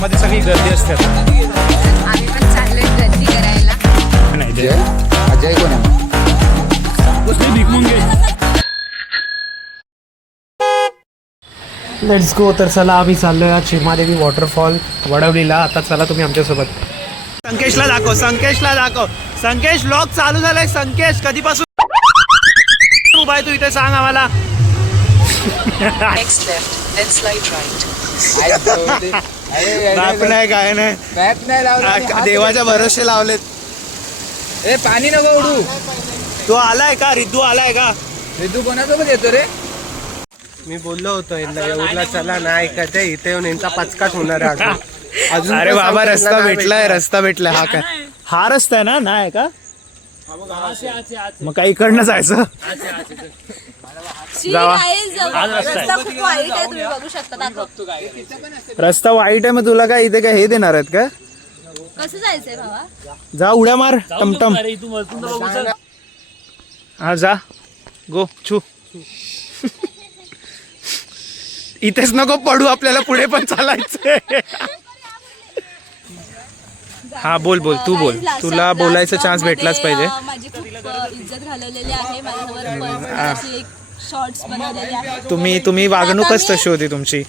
मध्ये सगळी गर्दी असते आम्ही पण चाललोय गर्दी करायला नाही अजय कोण आहे लेट्स गो तर चला आम्ही चाललोय आज चिमादेवी वॉटरफॉल वडवलीला. आता चला तुम्ही आमच्यासोबत. संकेशला दाखव संकेशला दाखव. संकेश ब्लॉग चालू झालाय संकेश कधीपासून उभा आहे तू इथे सांग आम्हाला. मॅप नाही काय नाही. मॅप नाही लावला. देवाच्या भरोसे लावलेत. ए पाणी नको उडू. तू आलाय का रिद्धू आलाय का? रिद्धू कोणासोबत येतो रे? मी बोललो होतो चला नाही ऐकायचं इथे येऊन यांचा पचकाच होणार आहे अजून. अरे बाबा रस्ता भेटलाय. रस्ता भेटलाय हा काय? हा रस्ता आहे ना? नाही का? मग काही इकडनं जायचं? जावा. रस्ता खूप वाईट आहे तुम्ही बघू शकता दाखव. रस्ता वाईट आहे मग तुला काय इथे काय हे देणार आहेत का? कसं जायचंय भावा? जा उड्या मार टमटम. हा जा. गो छू. इथेच नको पडू आपल्याला पुढे पण चालायचंय. हा बोल बोल तू बोल. तुला बोलायचा चान्स भेटलाच पाहिजे. अं, माझी खूप अं, इज्जत घालवलेली आहे. माझ्यासमोर शॉर्ट्स बनवलेले आहेत तुम्ही तुम्ही वागणूकच तशी होती तुमची.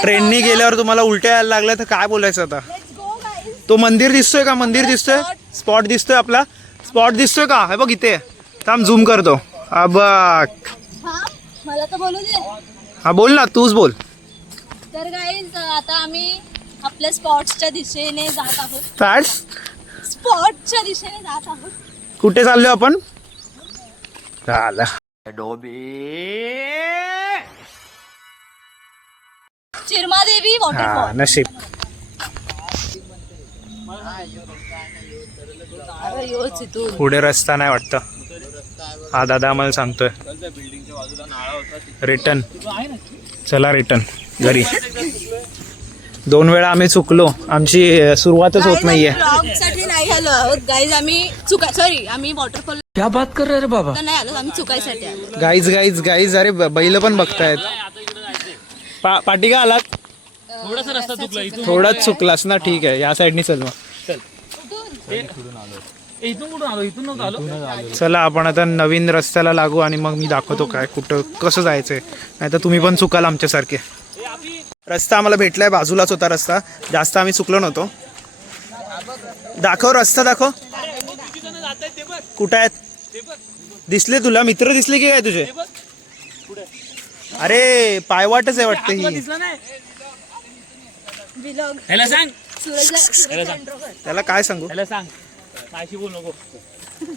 ट्रेननी गेल्यावर तुम्हाला उलट्या यायला लागल्या तर काय बोलायचं आता. तो मंदिर दिसतोय का? मंदिर दिसतोय? स्पॉट दिसतोय आपला? स्पॉट दिसतोय का? हे बघ इथे. थांब झूम करतो. दे. हा बोल ना तूच बोल. तर गाईज आता आम्ही आपल्या स्पॉट्सच्या दिशेने जात आहोत. काय स्पॉटच्या दिशेने जात आहोत. कुठे चाललो आपण? झालं. चिरमादेवी हा वॉटरफॉल नशीब. अरे योच इथून. पुढे रस्ता नाही वाटतं. हा दादा आम्हाला सांगतोय. रिटर्न चला रिटर्न घरी. दोन वेळा आम्ही चुकलो. आमची अ, सुरुवातच होत नाहीये. ब्लॉगसाठी नाही आलो आहोत. गाईज आम्ही चुका सॉरी आम्ही वॉटरफॉल क्या बात कर रहे रे बाबा? नाही आलो. आम्ही चुकायसाठी आलो. गाईज गाईज गाईज अरे ब- बैल पण बघतायत. पा पाटी का आलात? थोडासा रस्ता चुकला इथून. थोडाच चुकलास ना ठीक आहे. या साईडनी चल मग. ए, इथून कुठून आलो? इथून नव्हतं आलो? चला आपण आता नवीन रस्त्याला लागू आणि मग मी दाखवतो काय कुठं कसं जायचंय. नाही तर तुम्ही पण चुकाल आमच्यासारखे. रस्ता आम्हाला भेटलाय बाजूलाच होता रस्ता. जास्त आम्ही चुकलो नव्हतो. दाखव रस्ता दाखव. कुठं आहेत? दिसले तुला? मित्र दिसले की काय तुझे? अरे पायवाटच आहे वाटतं ही. ह्याला सांग. त्याला काय सांगू? सांग. काशी बोल नको.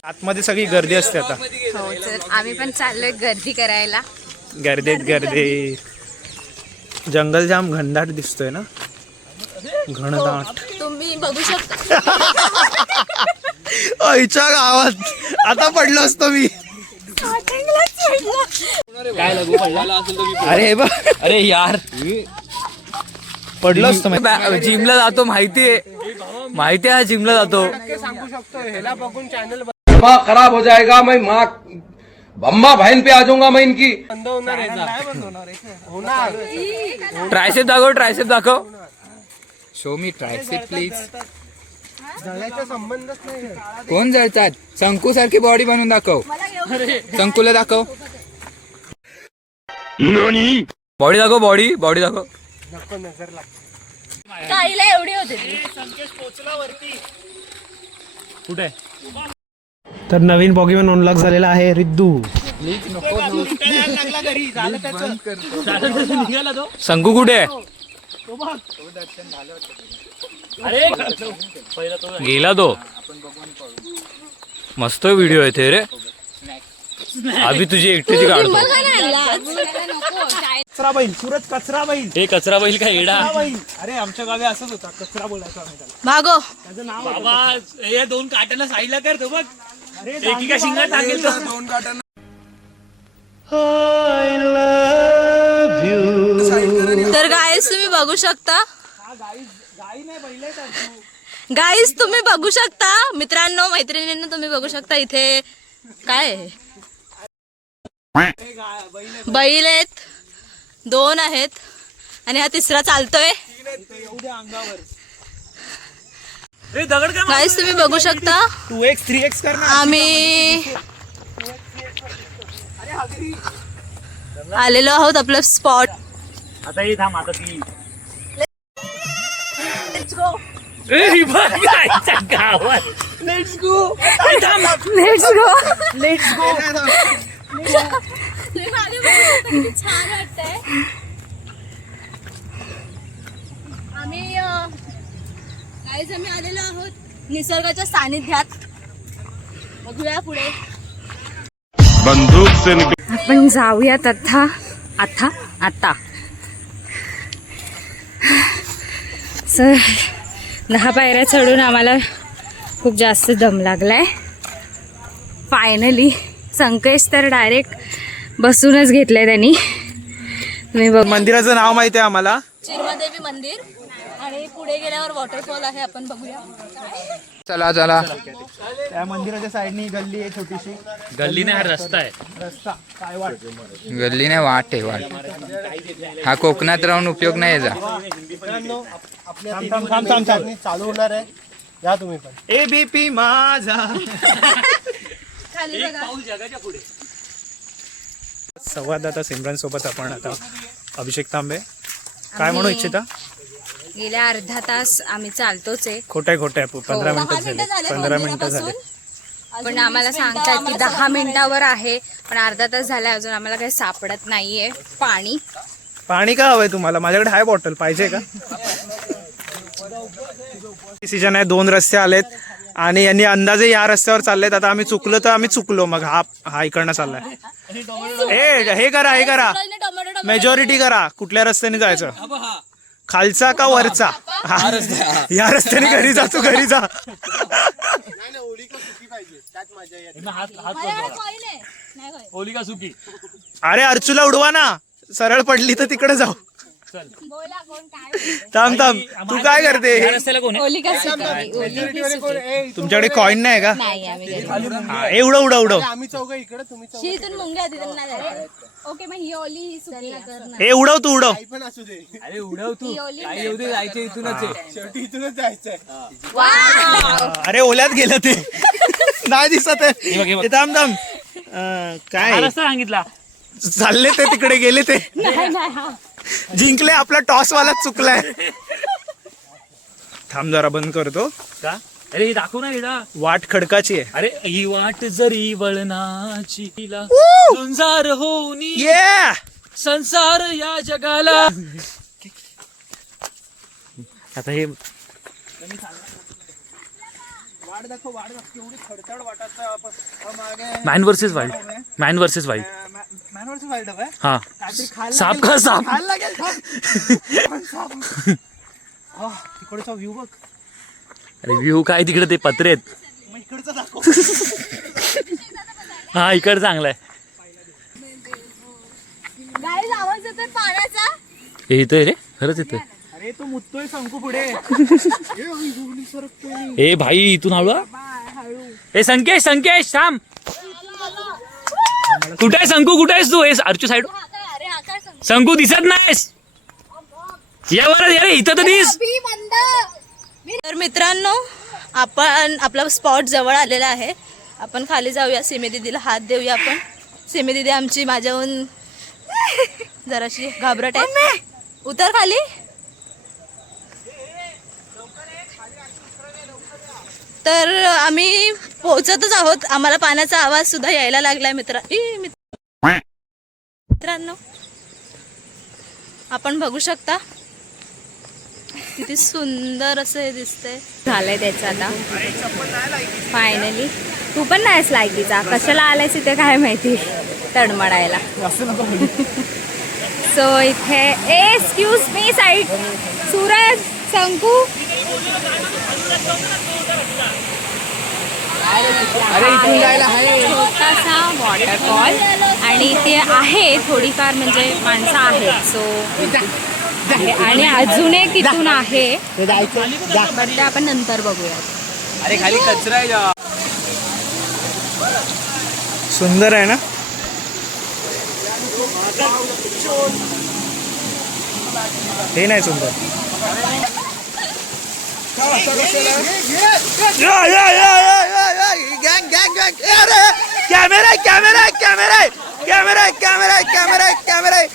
आतमध्ये सगळी गर्दी असते आता. हो आम्ही पण चाललोय गर्दी करायला. गर्दीत गर्दी. जंगल जाम घनदाट दिसतोय ना? घनदाट. तुम्ही बघू शकता. आईच्या गावात. आता पडलो असतो मी. काय लागू पडला अरे बघ. अरे यार. पडलो असतो. जिमला जातो माहितीये माहिती आहे जिमला जातो. खराब हो जाएगा मैं माँ बम्मा बहन पे आ जाऊंगा मैं इनकी। ट्रायसेप दाखव ट्रायसेप दाखव शो मी ट्रायसेप प्लीज कोण जळतात शंकू सारखी बॉडी बनवून दाखव. शंकूला दाखव. बॉडी दाखव बॉडी बॉडी दाखव. काहीला एवढी होते. ती. कुठे? तर नवीन बॉगीमॅन अनलॉक झालेला आहे रिद्धू. शंकू कुठे आहे? गेला तो. मस्त व्हिडिओ आहे ते रे. अभि तुझी एकट्याची काढतो. कचरा बैल सुरत कचरा बैल हे कचरा बैल का एडा बैल अरे आमच्या गावी असंच होता कचरा बोलायचा आम्ही त्याला. भागो बाबा हे दोन काट्याला साईडला कर तो बघ. एकीका शिंगात टाकेल तो. तर गाईस तुम्ही बघू शकता. गाईज तुम्ही बघू शकता. मित्रांनो मैत्रिणींना तुम्ही बघू शकता इथे काय बैल आहेत. दोन आहेत. आणि हा तिसरा चालतोय. एवढ्या अंगावर गाईज तुम्ही बघू शकता. टू एक्स थ्री एक्स कर आम्ही आलेलो आहोत आपलं स्पॉट आता हे थांब आता ती. गावात. Let's go let's go let's go छान वाटतंय आम्ही काहीच आम्ही आलेलो आहोत निसर्गाच्या सानिध्यात. बघूया पुढे. बंदूक से आपण जाऊयात आता आता आता. सर दहा पायऱ्या चढून आम्हाला खूप जास्त दम लागलाय. फायनली संकेश तर डायरेक्ट बसूनच घेतलंय त्यांनी. तुम्ही बघ मंदिराचं नाव माहिती आहे आम्हाला. चिरमादेवी मंदिर. आणि पुढे गेल्यावर वॉटरफॉल आहे आपण बघूया. चला चला. त्या मंदिराच्या साईडनी गल्ली आहे छोटीशी. गल्लीने हा रस्ता आहे. रस्ता. काय वाट? गल्ली नाही वाट आहे वाट. हा कोकणात राहून उपयोग नाही याचा. मित्रांनो आपल्या थांब, थांब, थांब, थांब, थांब. चालू होणार आहे. या तुम्ही पण. ए बी पी माझा. खाली बघा. पाऊल जगाच्या पुढे संवाददाता सिमरन सोबत आपण आता अभिषेक तांबे. काय म्हणू आम्ही- इच्छिता? गेल्या अर्धा तास आम्ही चालतोच आहे. खोट आहे खोट आहे पंधरा मिनिटं झाले. पंधरा मिनिटं झाले. पण आम्हाला सांगतात की दहा मिनिटावर आहे. पण अर्धा तास झाला अजून आम्हाला काही सापडत नाहीये. पाणी. पाणी का हवंय तुम्हाला? माझ्याकडे हाय बॉटल पाहिजे का? डिसिजन आहे दोन रस्ते आलेत. आणि यांनी अंदाजे या रस्त्यावर चाललेत. आता आम्ही चुकलो तर आम्ही चुकलो. मग हा हा इकडनं चाललाय. ए हे करा हे करा. मेजॉरिटी करा. कुठल्या रस्त्याने जायचं? खालचा का वरचा? हा. या रस्त्याने घरी जा तू घरी जा. नाही. ओली का सुकी अरे अर्चूला उडवा ना. सरळ पडली तर तिकडे जाऊ. बोला कोण काय बोलतंय. थांब थांब. तू काय करते? या रस्त्याला कोण आहे? ओली का सुकी? ओली सुकी? तुमच्याकडे कॉइन नाही का? नाही आम्ही गेलो. हा, ए, उडव उडव. उडव आम्ही चौघ इकडे तुम्ही चौघ शी, इथून मुंग्या तिथून नाही जायचं. ओके मग ही ओली ही सुकी आहे. ए उडव तू उडव. काही पण असू दे. ही ओली शेवटी इथूनच जायचंय अरे ओल्यात गेलं ते. नाही दिसत आहे. ए, थांब थांब. अं, हा काय रस्ता सांगितला. चालले ते तिकडे गेले ते. जिंकले आपला टॉस वाला चुकलाय. थांब जरा बंद करतो. का? अरे दाखव ना इडा वाट खडकाची आहे. अरे ही वाट जरी वळणाची तिला. झुंजार होऊनी ये संसार या जगाला. आता हे man versus wild man versus wild हा. साप का साप? तिकडचा व्ह्यू बघ. अरे व्ह्यू काय तिकडे ते पत्रे आहेत. हा इकडे चांगला आहे. Guys, आवाज येतोय हे रे खरंच येतोय अरे तो मुततोय शंकू पुढे. ए भाई इथून हळू हा. ए संकेश संकेश थांब. कुठे आहे शंकू कुठे आहेस तू? अर्चू साईड हा काय अरे काय सांग शंकू दिसत नाहीस. या बरं ये रे इथं तर दिस. तर मित्रांनो आपण आपला स्पॉट जवळ आलेला आहे. आपण खाली जाऊया सीमे दीदीला हात देऊया आपण. सीमे दीदी आमची माझ्याहून जराशी घाबरट आहे. उतर खाली. तर आम्ही पोहोचतच आहोत. आम्हाला पाण्याचा आवाज सुद्धा यायला लागलाय मित्र मित्रांनो आपण बघू शकता किती सुंदर असं हे दिसतंय. झालंय त्याचं आता. फायनली तू पण नाहीस लायकीचा. कशाला आलायस इथे काय माहिती? तडमडायला. सो इथे ए एक्सक्यूज मी साईड सूरज संकू छोटासा वॉटरफॉल आणि इथे आहे थोडीफार म्हणजे माणसं आहेत. सो आहे आणि अजून एक इथून आहे. ते आपण नंतर बघूया अरे खाली कचरा आहे सुंदर आहे ना? हे नाही सुंदर. या, या, या, या, या, या, गॅंग, गॅंग, गॅंग. ए, अरे, कॅमेरा कॅमेरा कॅमेरा आहे, कॅमेरा कॅमेरा कॅमेरा कॅमेरा आहे.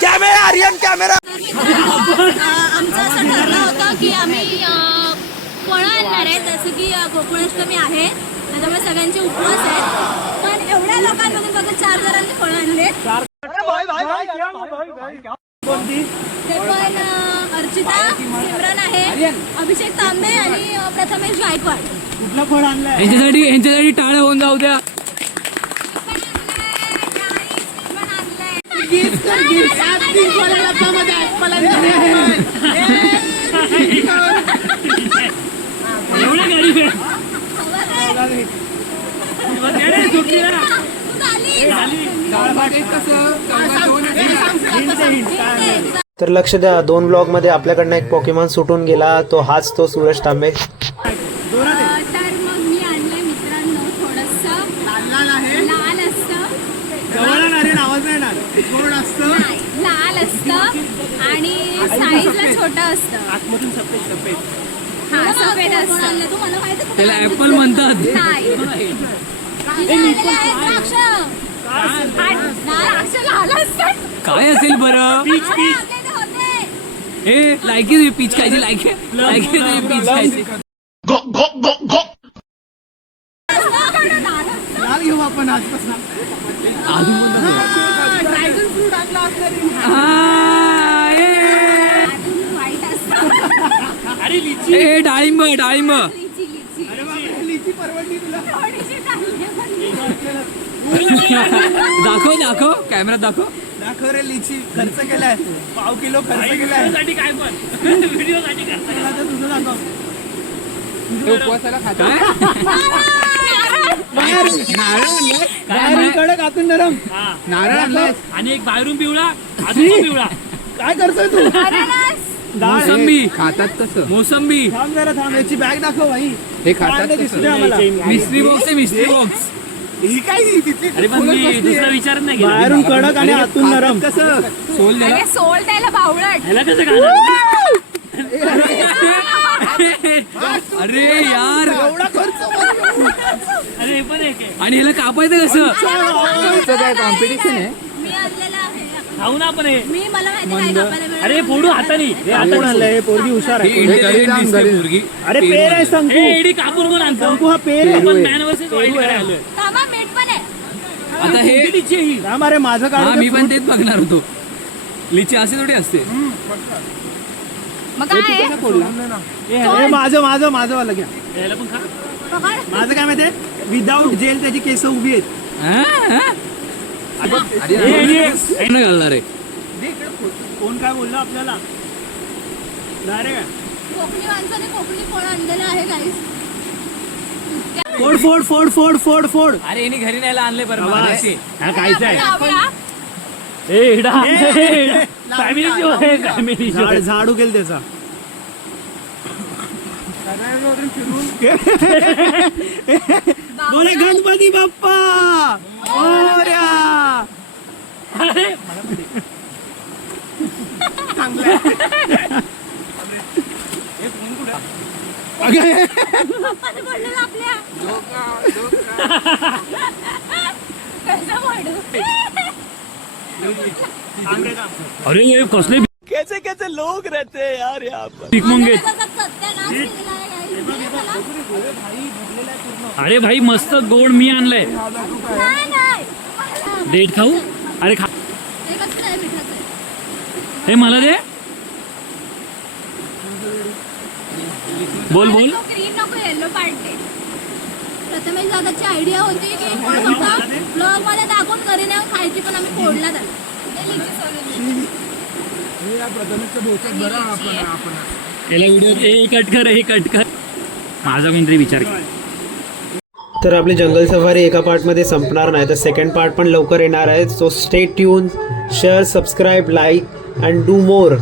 कॅमेरा आर्यन कॅमेरा आमचं असं ठरलं होतं की आम्ही फळं आणणार आहे जसं की गोकुळाष्टमी आहे. त्याच्यामुळे सगळ्यांचे उपवास आहेत. पण एवढ्या लोकांमधून फक्त चार जणांनी फळं आणले ते पण अर्चिता सिमरन आहे अभिषेक तांबे आणि प्रथमेश गायकवाड. यांच्यासाठी यांच्यासाठी टाळ्या होऊन जाऊ द्या. तर लक्ष द्या दोन ब्लॉगमध्ये आपल्याकडनं एक पॉकेमॉन सुटून गेला तो हाच तो सुरेश तांबे तर मग मी आणलंय मित्रांनो थोडस लाल असतं नाही, लाल असतं आणि साईजला छोटं असतं. हा सफेद असतं. तू मला माहिती आहे त्याला ऍपल म्हणतात नाही द्राक्ष द्राक्ष लाल असतात. काय असेल बरं? होते. ए लायकी पीच खायची लायकी लायकी पीच खायची. आ, ए. ए डाळिंब डाळिंब. थोडीशी पण दाखव दाखव. कॅमेरा दाखव. दाखव रे लिची खर्च केलाय. पाव किलो खर्च केलाय. काय पण. व्हिडिओसाठी करता तुझं दाखव. उपवासाला काय? कडक आतून नरम. नारळ आणि एक बाहेरून पिवळा अजून तो पिवळा. काय करतोय तू? मोसंबी. खातात कसं? मोसंबी. थांब जरा थांब. याची बॅग दाखव भाई. हे कांदे आम्हाला. मिस्त्री बॉक्स आहे मिस्त्री बॉक्स ही काय ही? अरे पण मी दुसरा विचारत नाही केला. बाहेरून कडक आणि आतून नरम. कसं? सोल द्या अरे सोल द्यायला बावळट. ह्याला कसं खाणार? अरे यार. एवढा खर्च अरे हे पण एक आहे. आणि ह्याला कापायचं कसं? काय कॉम्पिटिशन आहे? खाऊ ना आपण हे. मी मला माहिती काय कापायला मिळालं. अरे फोडू हाताने. हे पोरगी हुशार ही आहे इंटेलिजंट दिसते पोरगी अरे पेर आहे हे शंकू. एडी कापूर कोण आणतो. शंकू हा पेर आहे. आपण मॅन वर्सेस वाईल्ड करायला आलोय. थांबा मीठ पण आहे. आता हे लिची आहे ही. थांब अरे माझं हा काढ मी पण तेच बघणार होतो. लिची असे थोडी असते. मग काय आहे? हे माझं माझं माझं वाला घ्या. पण खा. पकड. माझं काय माहितीये विदाऊट जेल त्याची केस उभी आहेत. हा? हा? घालणार आहे कोण काय बोललो आपल्याला कोकणी माणसाने कोकणी फळ आणलेलं आहे गाईस फोड फोड फोड फोड फोड फोड अरे यांनी घरी न्यायला आणले बरं आवाज. आहे फॅमिली झाड झाड त्याचा बोले गणपती बाप्पा मोरया. अरे पप्पाने बोललेलं आपल्या कसं बोलू? अरे हे कसले कैसे कैसे लोग रहते हैं यार यहाँ पर भीक मुंगे त्याचा सत्यानाश केलेला आहे guys. अरे भाई मस्त गोड मी आणलंय नाही, नाही. डेट खाऊ अरे खा हे मला दे. बोल बोल. तो ग्रीन नको येलो पार्टी. प्रथमेश दादाची आयडिया होती की ब्लॉगमध्ये दाखवून घरी नेऊन खायची पण आम्ही फोडला त्याला. व्हिडिओ हे कट कर हे कट कर. माझा कोणतरी विचार कर तर आपली जंगल सफारी एका पार्टमध्ये संपणार नाही. तर सेकंड पार्ट पण लवकर येणार आहे. So stay tune share subscribe like and do more